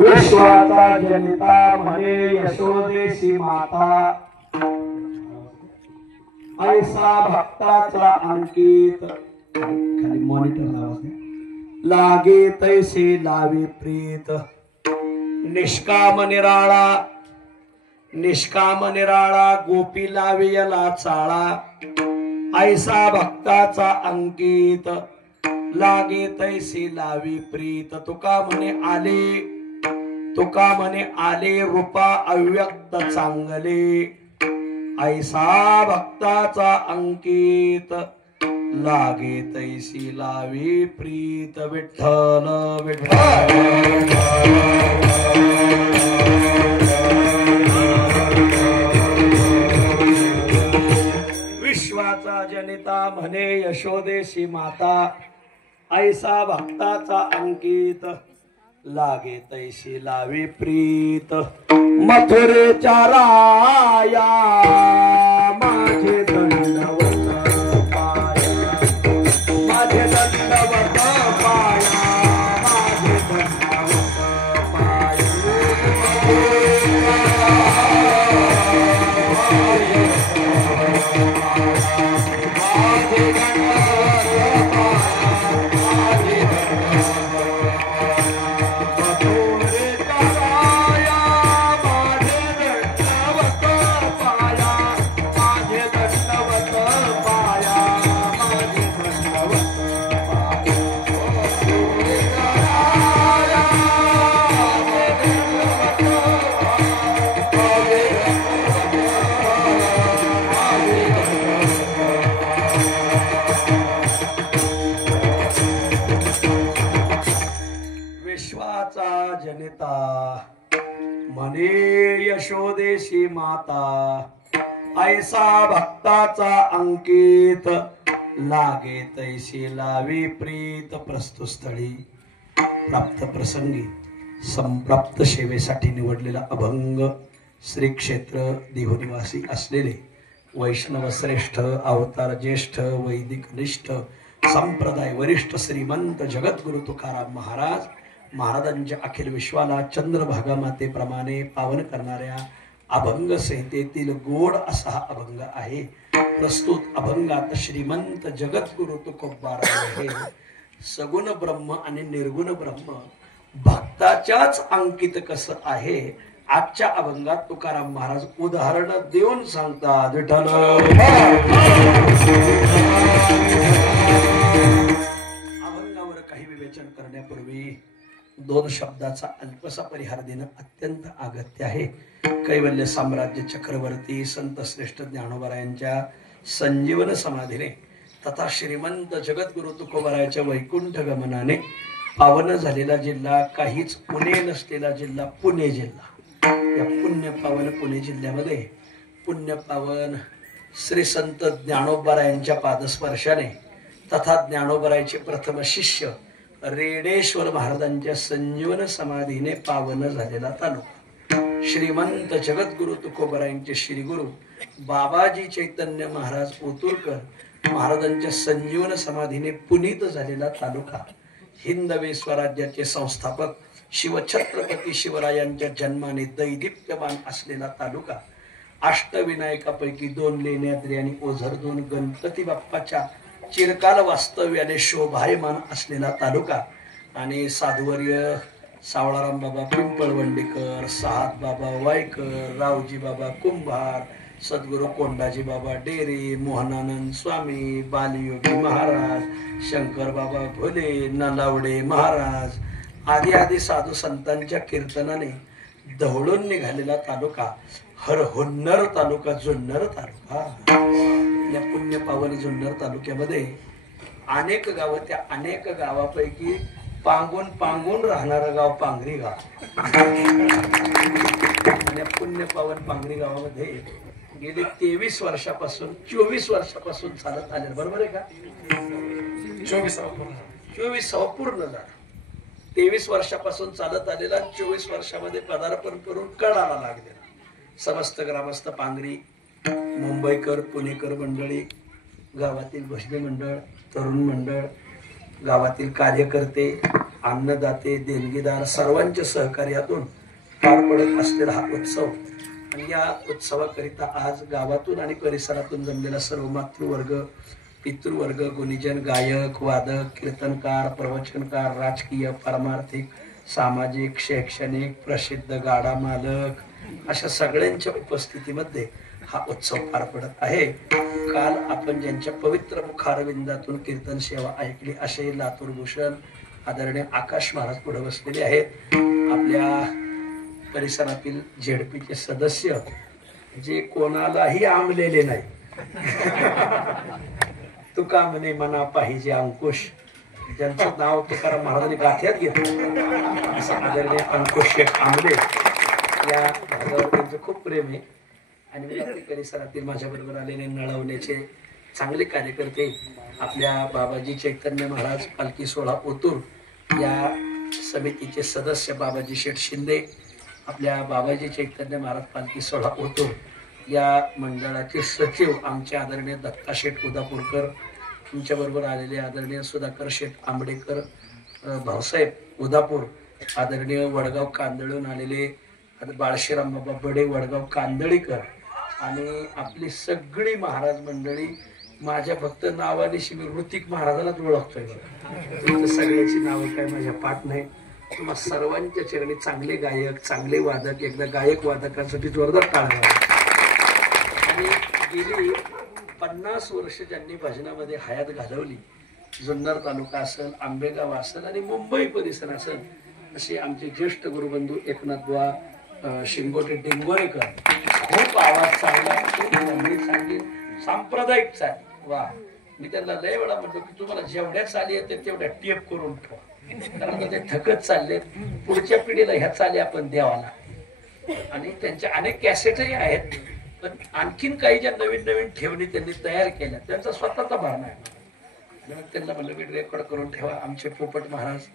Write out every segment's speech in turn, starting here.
विश्वाचा जनिता म्हणे यशोदेशी माता ऐसा भक्ताचा अंकित खाली मॉनिटर लावा लागे तैसे लावे प्रीत निष्काम निराळा गोपी लावे याला चाळा ऐसा भक्ताचा अंकित लागे तैसे लावी प्रीत तुका म्हणे आले रूपा अव्यक्त चांगले ऐसा भक्ताचा अंकित लागे तैसी लावी प्रीत विठ्ठल विठ्ठल विश्वाचा जनिता म्हणे यशोदेशी माता ऐसा भक्ताचा अंकित लागे तैसी लावी प्रीत मथुरेच्या राया माझे दंडवत पाया माझे दंडवत पाया माझे दंडवत पाया जनिता म्हणे यशोदेशी माता ऐसा भक्ताचा अंकित लागे तैसी लावी प्रीत प्रस्तुतस्थळी प्राप्त प्रसंगी संप्राप्त सेवेसाठी निवडलेला अभंग श्री क्षेत्र देहनिवासी असलेले वैष्णव श्रेष्ठ अवतार ज्येष्ठ वैदिक निष्ठ संप्रदाय वरिष्ठ श्रीमंत जगद्गुरु तुकाराम महाराजांच्या अखिल विश्वाला चंद्रभागा मातेप्रमाणे पावन करणाऱ्या अभंग संहितेतील गोड असा हा अभंग आहे. प्रस्तुत अभंगात श्रीमंत जगद्गुरु तुकोबार आहे. सगुण ब्रह्म आणि निर्गुण ब्रह्म भक्ताच्याच अंकित कसं आहे आजच्या अभंगात तुकाराम महाराज उदाहरण देऊन सांगतात. विठ्ठल अभंगावर काही विवेचन करण्यापूर्वी दोन शब्दाचा अल्पसा परिहार देणं अत्यंत अगत्य आहे. कैवल्य साम्राज्य चक्रवर्ती संत श्रेष्ठ ज्ञानोबरायांच्या संजीवन समाधीने तथा श्रीमंत जगद्गुरु तुकोबारायांच्या वैकुंठ गमनाने पावन झालेला जिल्हा काहीच पुणे नसलेला जिल्हा पुणे जिल्हा. या पुण्य पावन पुणे जिल्ह्यामध्ये पुण्य पावन श्री संत ज्ञानोबरायांच्या पादस्पर्शाने तथा ज्ञानोबरायांचे प्रथम शिष्य रेडेश्वर महाराजांच्या संजीवन समाधीने पावन झालेला तालुका. श्रीमंत जगद्गुरु तुकोबारायांचे श्रीगुरु बाबाजी चैतन्य महाराज ओतूरकर महाराजांच्या संजीवन समाधीने पुनीत झालेला तालुका. हिंदवी स्वराज्याचे संस्थापक शिवछत्रपती शिवरायांच्या जन्माने दैदिप्यमान असलेला तालुका. अष्टविनायकापैकी 2 लेण्याद्री आणि ओझर 2 गणपती बाप्पाच्या चिरकाल वास्तव्याने शोभायमान असलेला तालुका. आणि साधुवर्य सावळाराम बाबा पिंपळवंडीकर, सहात बाबा वायकर, रावजी बाबा कुंभार, सद्गुरु कोंडाजी बाबा डेरे, मोहनानंद स्वामी, बालयोगी महाराज, शंकर बाबा भोले, नलावडे महाराज आदी आदी साधू संतांच्या कीर्तनाने दहडून निघालेला तालुका. हरहुन्नर तालुका, जुन्नर तालुका. या पुण्य पावन जुन्नर तालुक्यामध्ये अनेक गाव, त्या अनेक गावापैकी पांगून राहणारं गाव पांगरी गाव. आणि पुण्य पावन पांगरी गावामध्ये गेली 23 वर्षापासून 24 वर्षापासून चालत आले. बरोबर आहे का? 24 पूर्ण झालं. 23 वर्षापासून चालत आलेला 24 वर्षामध्ये पदार्पण करून कडाला लागलेला समस्त ग्रामस्थ पांगरी, मुंबईकर, पुणेकर मंडळी, गावातील भजनी मंडळ, तरुण मंडळ, गावातील कार्यकर्ते अन्नदाते देणगीदार सर्वांच्या सहकार्यातून पार पडत असलेला हा उत्सव आणि या उत्सवाकरिता आज गावातून आणि परिसरातून जमलेला सर्व मातृवर्ग पितृवर्ग गुणीजन गायक वादक कीर्तनकार प्रवचनकार राजकीय पारमार्थिक सामाजिक शैक्षणिक प्रसिद्ध गाडा मालक अशा सगळ्यांच्या उपस्थितीमध्ये हा उत्सव पार पडत आहे. काल आपण ज्यांच्या पवित्र मुखारविंदातून कीर्तन सेवा ऐकली असे लातूर भूषण आदरणीय आकाश महाराज पुढे बसलेले आहेत. आपल्या परिसरातील झेडपीचे सदस्य जे कोणालाही आमलेले नाही तुका म्हणे मना पाहिजे अंकुश ज्यांचं नाव तुकाराम महाराजांनी गाठ्यात घेतलं असं आदरणीय अंकुश शेख आमले या भागावर त्यांचं खूप प्रेम आहे. आणि परिसरातील माझ्या बरोबर आलेले नळवण्याचे चांगले कार्यकर्ते आपल्या बाबाजी चैतन्य महाराज पालखी सोहळा ओतूर या समितीचे सदस्य बाबाजी शेठ शिंदे आपल्या बाबाजी चैतन्य महाराज पालखी सोहळा ओतूर या मंडळाचे सचिव आमचे आदरणीय दत्ता शेठ उदापूरकर तुमच्या बरोबर आलेले आदरणीय सुधाकर शेठ आंबडेकर भाऊसाहेब उदापूर आदरणीय वडगाव कांदळून आलेले बाळशीराम बाबा बडे वडगाव कांदळीकर आणि आपली सगळी महाराज मंडळी माझ्या फक्त नावानिशी मी ऋतिक महाराजालाच ओळखतोय सगळ्याची नावं काय माझ्या पाठ नाही. तुम्हा सर्वांच्या चरणी चांगले गायक चांगले वादक एकदा गायक वादकांसाठी जोरदार टाळ्या. आणि गेली 50 वर्ष ज्यांनी भजनामध्ये हयात घालवली जुन्नर तालुका असेल आंबेगाव असेल आणि मुंबई परिसर असेल असे आमचे ज्येष्ठ गुरुबंधू एकनाथ बुवा शिंगोटे डेंगोरेकर खूप आवाज चांगला चांगली सांप्रदायिक चाल वा. मी त्यांना लय वेळा म्हणतो की तुम्हाला जेवढ्या चाली येते तेवढ्या टेप करून ठेवा कारण ते थकत चालले पुढच्या पिढीला ह्या चाली आपण द्यावाला. आणि त्यांच्या अनेक कॅसेटही आहेत पण आणखीन काही ज्या नवीन नवीन ठेवणी त्यांनी तयार केल्या त्यांचा स्वतःचा भावना आहे. आणि मग त्यांना म्हणलं मी रेकॉर्ड करून ठेवा. आमचे पोपट महाराज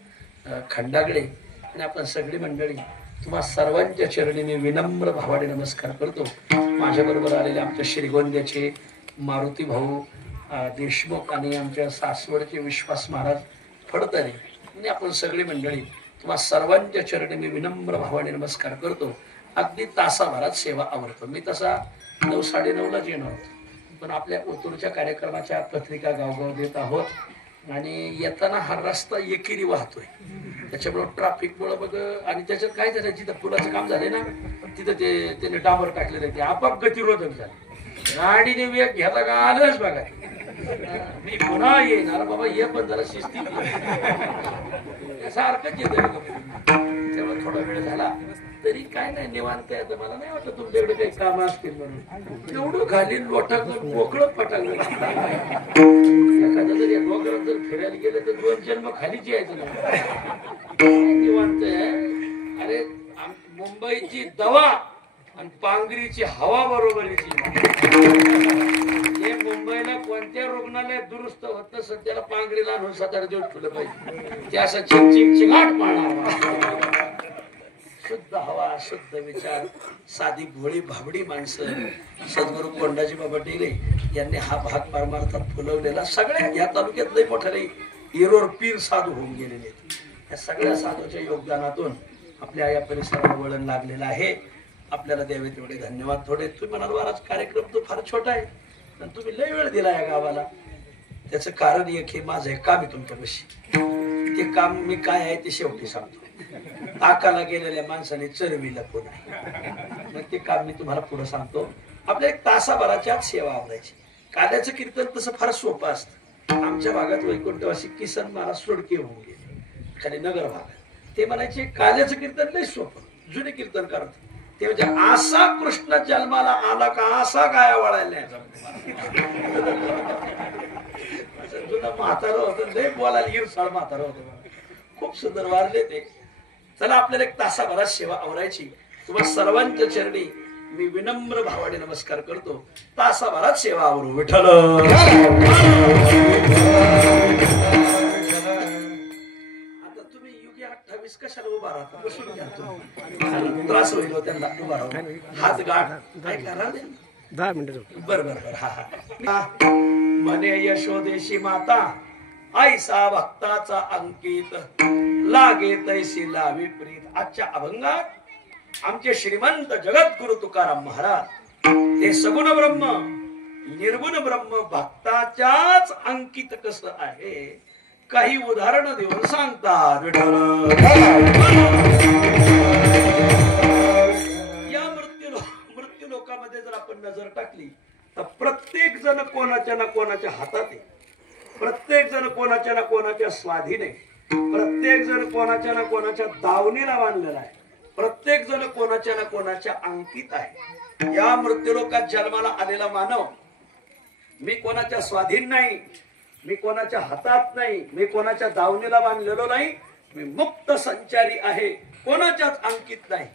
खंडागडे आणि आपण सगळी मंडळी तुम्हा सर्वांच्या चरणी मी विनम्र भावाने नमस्कार करतो. माझ्याबरोबर आलेले आमच्या श्रीगोंद्याचे मारुती भाऊ देशमुख आणि आमच्या सासवडचे विश्वास महाराज फडतरे आणि आपण सगळी मंडळी तुम्हा सर्वांच्या चरणी मी विनम्र भावाने नमस्कार करतो. अगदी तासाभरात सेवा आवडतो. मी तसा 9 9:30लाच येणार होतो पण आपल्या ओतूरच्या कार्यक्रमाच्या पत्रिका गावगाव देत आहोत आणि येताना हा रस्ता एकेरी वाहतोय त्याच्यामुळे ट्रॅफिकमुळे बघ आणि त्याच्यात काय झालं जिथं पुलाचं काम झालंय ना तिथं त्याने डांबर टाकलेलं आहे ते आपाप गतिरोधक झाले गाडीने वेग घ्यायला का आलंच बघा मी पुन्हा येणार बाबा ये पण जरा शिस्ती सारखंच येत तेव्हा थोडा वेळ झाला तरी काय नाही निवांत आहे. मला नाही वाटत तुमच्याकडे काही काम असतील म्हणून एवढं खाली लोटाक मोकळं पटाकलं एखाद्या जर डोंगरात जर फिरायला गेलं तर 2 जन्म खालीच यायचं नाही निवांत आहे. अरे मुंबईची दवा आणि पांगरीची हवा बरोबरीची हे मुंबईला कोणत्या रुग्णालयात दुरुस्त होत नसत त्याला पांगरीला आणून 7-8 दिवस ठेवलं पाहिजे ते असं चिंचिंगाट मारणार. शुद्ध हवा शुद्ध विचार साधी भोळी भाबडी माणसं सद्गुरू कोंडाजी बाबा टेले यांनी हा भाग पारमार्थात फुलवलेला सगळ्या या तालुक्यात लई मोठ्याने इरोर पीर साधू होऊन गेलेले या सगळ्या साधूच्या योगदानातून आपल्या या परिसराला वळण लागलेलं आहे. आपल्याला द्यावे तेवढे धन्यवाद. थोडे तुम्ही म्हणाल महाराज कार्यक्रम तो फार छोटा आहे पण तुम्ही लय वेळ दिला या गावाला त्याचं कारण एक हे माझं हे काम आहे तुमच्यापाशी ते काम मी काय आहे ते शेवटी सांगतो. ताकाला गेलेल्या माणसाने चरवीला कोण आहे मग ते काम मी तुम्हाला पुढे सांगतो. आपल्या 1 तासाभराच्या सेवा आवडायची. काल्याचं कीर्तन तसं फार सोपं असतं. आमच्या भागात वैकुंठवासी किसन महाराज सोडके होऊन गेले खाली नगर भागात ते म्हणायचे काल्याचं कीर्तन लय सोपं जुने कीर्तन करत ते म्हणजे असा कृष्ण जन्माला आला का असा गाया वळायला जुनं म्हातारं होतं लय बोलायला हिरसाळ म्हातारं होतं खूप सुंदर वारले ते. चला आपल्याला 1 तासाभरात सेवा आवरायची. तुम्हाला सर्वांच्या चरणी मी विनम्र भावाने नमस्कार करतो. तासाभरात सेवा आवरू विठ्ठल. आता तुम्ही युगी 28 कशाला उभा राहता बसून घ्या त्रास होईल त्यांना उभा राहून हात गाठ काय करा 10 मिनिटं बरोबर हा म्हणे यशोदेशी माता आईसा भक्ताचा अंकित लागे तैसी लावी प्रीत. आजच्या अभंगात आमचे श्रीमंत जगद्गुरु तुकाराम महाराज ते सगुण ब्रह्म निर्गुण ब्रह्म भक्ताच्याच अंकित कसं आहे काही उदाहरण देऊन सांगतात. या मृत्यू लोकामध्ये जर आपण नजर टाकली तर प्रत्येक जण कोणाच्या ना कोणाच्या हातात आहे, प्रत्येक जण कोणाच्या ना कोणाच्या स्वाधीन आहे, प्रत्येक जण कोणाच्या ना कोणाच्या दावणीला बांधलेला आहे, प्रत्येक जण कोणाच्या ना कोणाच्या अंकित आहे. या मृत्यूलोकात जन्माला आलेला मानव मी कोणाच्या स्वाधीन नाही, मी कोणाच्या हातात नाही, मी कोणाच्या दावणीला बांधलेलो नाही, मी मुक्त संचारी आहे, कोणाच्याच अंकित नाही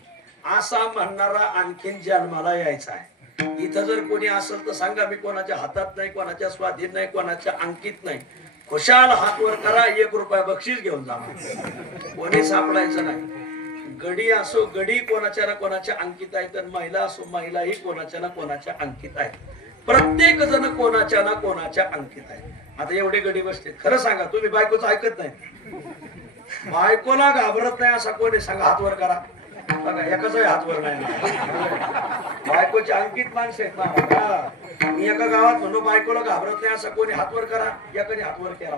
असा म्हणणारा आणखीन जन्माला यायचा आहे. इथं जर कोणी असेल तर सांगा मी कोणाच्या हातात नाही, कोणाच्या स्वाधीन नाही, कोणाच्या अंकित नाही. खुशाल हात वर करा, 1 रुपया बक्षीस घेऊन जा. कोणी सापडायचं नाही. गडी असो गडी कोणाच्या ना कोणाच्या अंकित आहे, तर महिला असो महिलाही कोणाच्या ना कोणाच्या अंकित आहे. प्रत्येक जण कोणाच्या ना कोणाच्या अंकित आहे. आता एवढे गडी बसते, खरं सांगा तुम्ही बायकोचं ऐकत नाही, बायकोला घाबरत नाही असा कोणी सांगा, हात वर करा. बघा एकाचाही हात वर नाही. बायकोचे अंकित माणसं आहेत ना. मी एका गावात म्हणलो बायकोला घाबरत नाही असं कोणी हात वर करा, एकाने हात वर केला.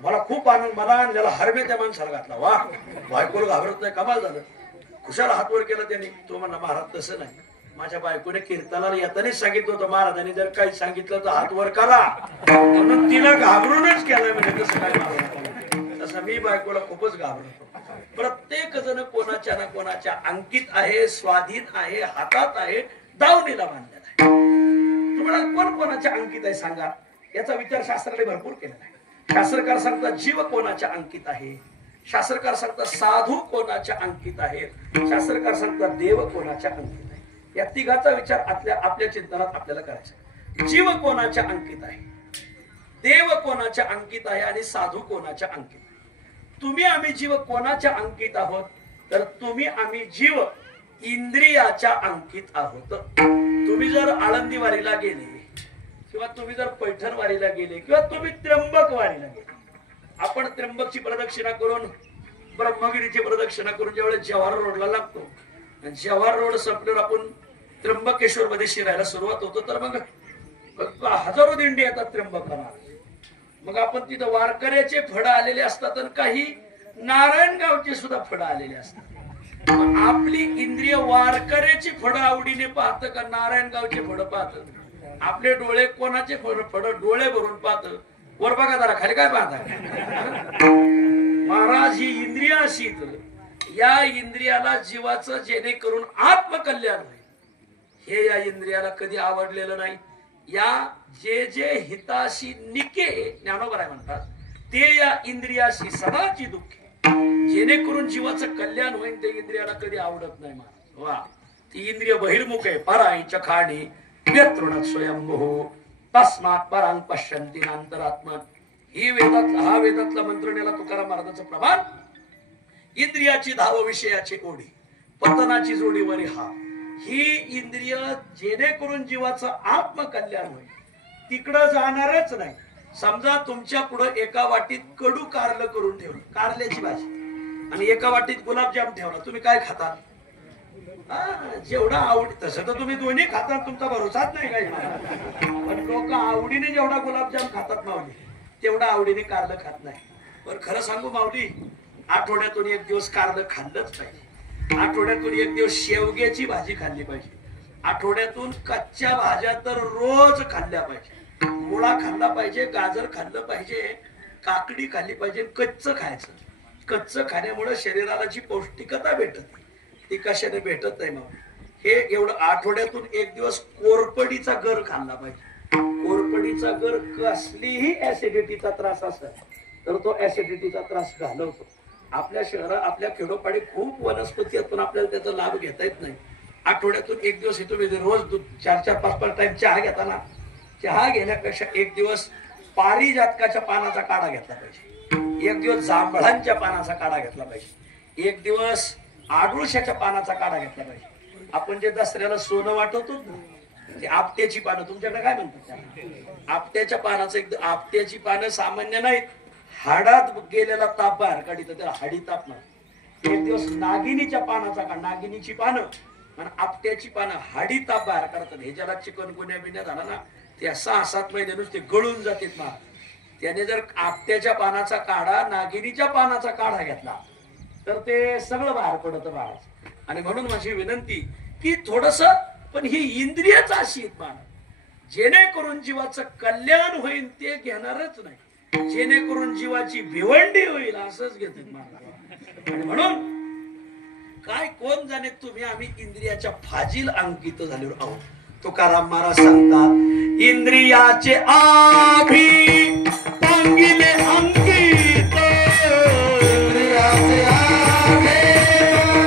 मला खूप आनंद, मला आणलेला हरमे त्या माणसाला घातला. वा बायकोला घाबरत नाही, कमाल झालं. खुशाला हात वर केला त्यांनी. तो म्हणला महाराज तसं नाही, माझ्या बायकोने कीर्तनाला येतानाच सांगितलं होतं महाराजांनी जर काही सांगितलं तर हात वर करा, म्हणून तिला घाबरूनच केलं. म्हणजे तसं काय महाराज, तसं मी बायकोला खूपच घाबरतो. प्रत्येक जण कोणाच्या ना कोणाच्या अंकित आहे, स्वाधीन आहे, हातात आहे, दावणीला बांधलेला आहे. तुम्हाला कोण कोणाच्या अंकित आहे सांगा. याचा विचार शास्त्राने भरपूर केलेला आहे. शास्त्रकार सांगतात जीव कोणाच्या अंकित आहे, शास्त्रकार सांगतात साधू कोणाच्या अंकित आहेत, शास्त्रकार सांगतात देव कोणाच्या अंकित आहे. या तिघाचा विचार आपल्या चिंतनात आपल्याला करायचा. जीव कोणाच्या अंकित आहे, देव कोणाच्या अंकित आहे आणि साधू कोणाच्या अंकित आहे. तुम्ही आम्ही जीव कोणाच्या अंकित आहोत, तर तुम्ही आम्ही जीव इंद्रियाच्या अंकित आहोत. तुम्ही जर आळंदी वारीला गेले किंवा तुम्ही जर पैठण वारीला गेले किंवा तुम्ही त्र्यंबक वारीला गेले, आपण त्र्यंबकची प्रदक्षिणा करून ब्रह्मगिरीची प्रदक्षिणा करून ज्यावेळेस जव्हार रोडला लागतो, जव्हार रोड संपल्यावर आपण त्र्यंबकेश्वर मध्ये शिरायला सुरुवात होतो, तर मग हजारो दिंडी येतात त्र्यंबकाला. मग आपण तिथं वारकऱ्याचे फळं आलेले असतात आणि काही नारायणगावचे सुद्धा फळं आलेले असतात. आपली इंद्रिय वारकऱ्याची फळं आवडीने पाहतं का नारायणगावचे फळं पाहतं? आपले डोळे कोणाचे फळं डोळे भरून पाहतं? वर बघा जरा, खाली काय पाहता? महाराज ही इंद्रिय अशी, या इंद्रियाला जीवाचं जेणेकरून आत्मकल्याण होईल हे या इंद्रियाला कधी आवडलेलं नाही. या जे जे हिताशी निके ज्ञानोबा राय म्हणतात ते या इंद्रियाशी सदाची दुःखी, जेणेकरून जीवाचं कल्याण होईल ते इंद्रियाला कधी आवडत नाही. महाराज वा, ती इंद्रिय बहिर्मुख आहे. पराई चखाणी व्यतृणात स्वयंभू तस्मात् परांग पश्यन्ति नांतरात्मन. हा वेदातला मंत्र नेला तुकाराम महाराजांचं प्रमाण. इंद्रियाची धाव विषयाची ओढी, पतनाची जोडी वरी हा. ही इंद्रिय जेणेकरून जीवाचं आत्मकल्याण होईल तिकडं जाणारच नाही. समजा तुमच्या पुढे एका वाटीत कडू कारलं करून ठेवलं, कारल्याची भाजी, आणि एका वाटीत गुलाबजाम ठेवला, तुम्ही काय खाता? जेवढा आवड, तसं तर तुम्ही दोन्ही खाता, तुमचा भरोसाच नाही काही. पण लोक आवडीने जेवढा गुलाबजाम खातात माऊली, तेवढा आवडीने कारलं खात नाही. पण खरं सांगू माऊली, आठवड्यातून 1 दिवस कारलं खाल्लंच पाहिजे. आठवड्यातून 1 दिवस शेवग्याची भाजी खाल्ली पाहिजे. आठवड्यातून कच्च्या भाज्या तर रोज खाल्ल्या पाहिजे. मुळा खाल्ला पाहिजे, गाजर खाल्लं पाहिजे, काकडी खाल्ली पाहिजे. कच्च खायचं. कच्च खाण्यामुळे शरीराला जी पौष्टिकता भेटत ती कशाने भेटत नाही. मग हे एवढं आठवड्यातून 1 दिवस कोरपडीचा गर खाल्ला पाहिजे. कोरपडीचा गर कसलीही ऍसिडिटीचा त्रास असेल तर तो ऍसिडिटीचा त्रास घालवतो. आपल्या शहरात आपल्या खेडोपाडी खूप वनस्पती आहेत पण आपल्याला त्याचा लाभ घेता येत नाही. आठवड्यातून 1 दिवस तुम्ही रोज 4-4, 5-5 टाइम चहा घेताना, चहा घेण्यापेक्षा 1 दिवस पारिजातकाच्या पानाचा काढा घेतला पाहिजे, 1 दिवस जांभळांच्या पानाचा काढा घेतला पाहिजे, 1 दिवस आडुळशाच्या पानाचा काढा घेतला पाहिजे. आपण जे दसऱ्याला सोनं वाटवतो ना, ते आपट्याची पानं, तुमच्याकडे काय म्हणतात? आपट्याच्या पानाचं. आपट्याची पानं सामान्य नाहीत, हाडात गेलेला ताप बाहेर काढित त्याला हाडी ताप नाही. एक दिवस नागिनीच्या पानाचा का नागिनीची पानं आणि आपट्याची पानं हाडी ताप बाहेर काढतात. हे ज्याला चिकनगुन्या बिन्या झाला ना ते 6-7 महिने नुसते गळून जातात ना. त्याने जर आपट्याच्या पानाचा काढा नागिनीच्या पानाचा काढा घेतला तर ते सगळं बाहेर पडतं बाळाचं. आणि म्हणून माझी विनंती की थोडस पण ही इंद्रियच अशी आहेत मान जेणेकरून जीवाचं कल्याण होईल ते घेणारच नाही, जेणेकरून जीवाची भिवंडी होईल असंच घेतात मान. आणि म्हणून काय कोण जाणे तुम्ही आम्ही इंद्रियाच्या फाजील अंकित झालेलो आहोत. तुकाराम महाराज सांगतात इंद्रियाचे आभी पांगिले अंकित, इंद्रियाचे आभी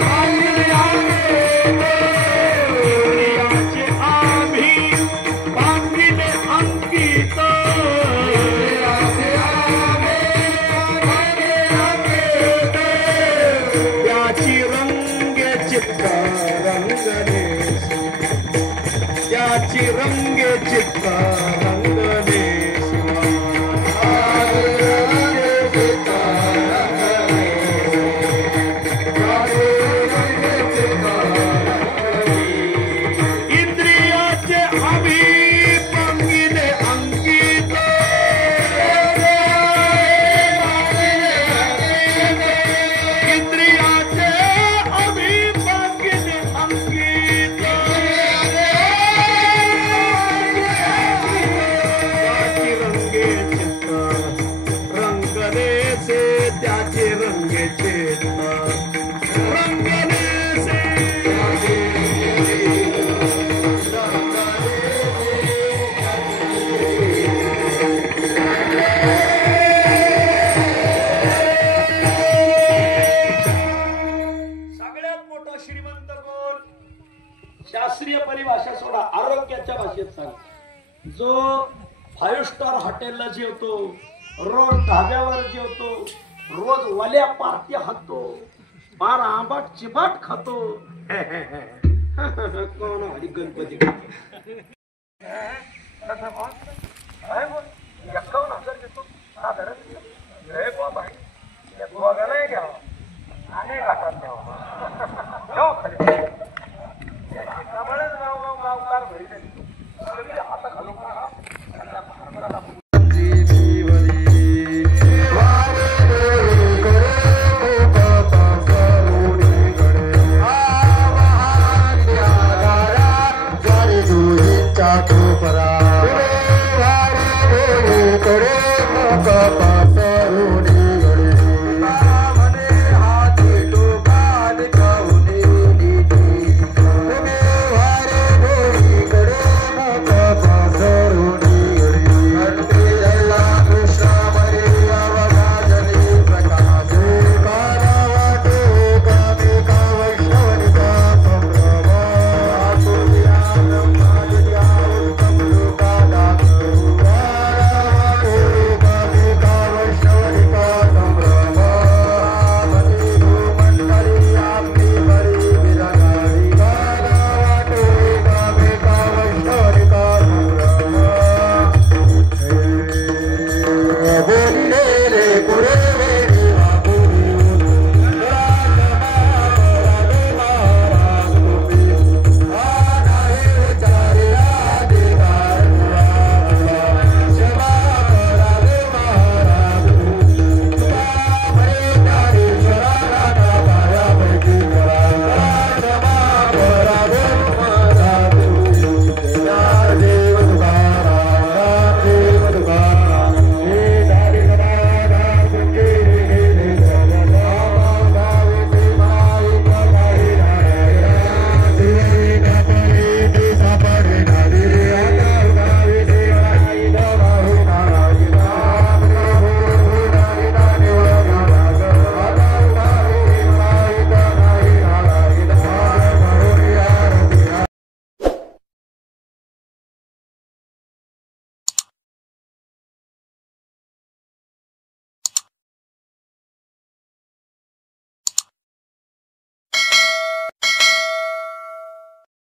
पांगिले अंकित, इंद्रियाचे आभी पांगिले अंकित, इंद्रियाचे आभी पांगिले अंकित, त्याची रंगे चित्त रंगले, त्याची रंगे चित्त रंगले, इंद्रियाचे आम्ही पंगिले अंकित, इंद्रियाचे आम्ही पंगिले अंकित, त्याचे रंगे चित्त रंगले से, सगळ्यात मोठा श्रीमंत कोण? शास्त्रीय परिभाषा सोडा, आरोग्याच्या भाषेत सांग. जो 5 स्टार हॉटेलला जेवतो, रोज ढाब्यावर जेवतो, रोज वल्या पार्ट्या खातो, बार आंबाट चिबाट खातो, कोण हरी गणपती 51,000 घेतो साधारण रे बाबा नाही घ्यावा आणि घाटात न्यावा खाली गावकार भरी आता घालू परा करे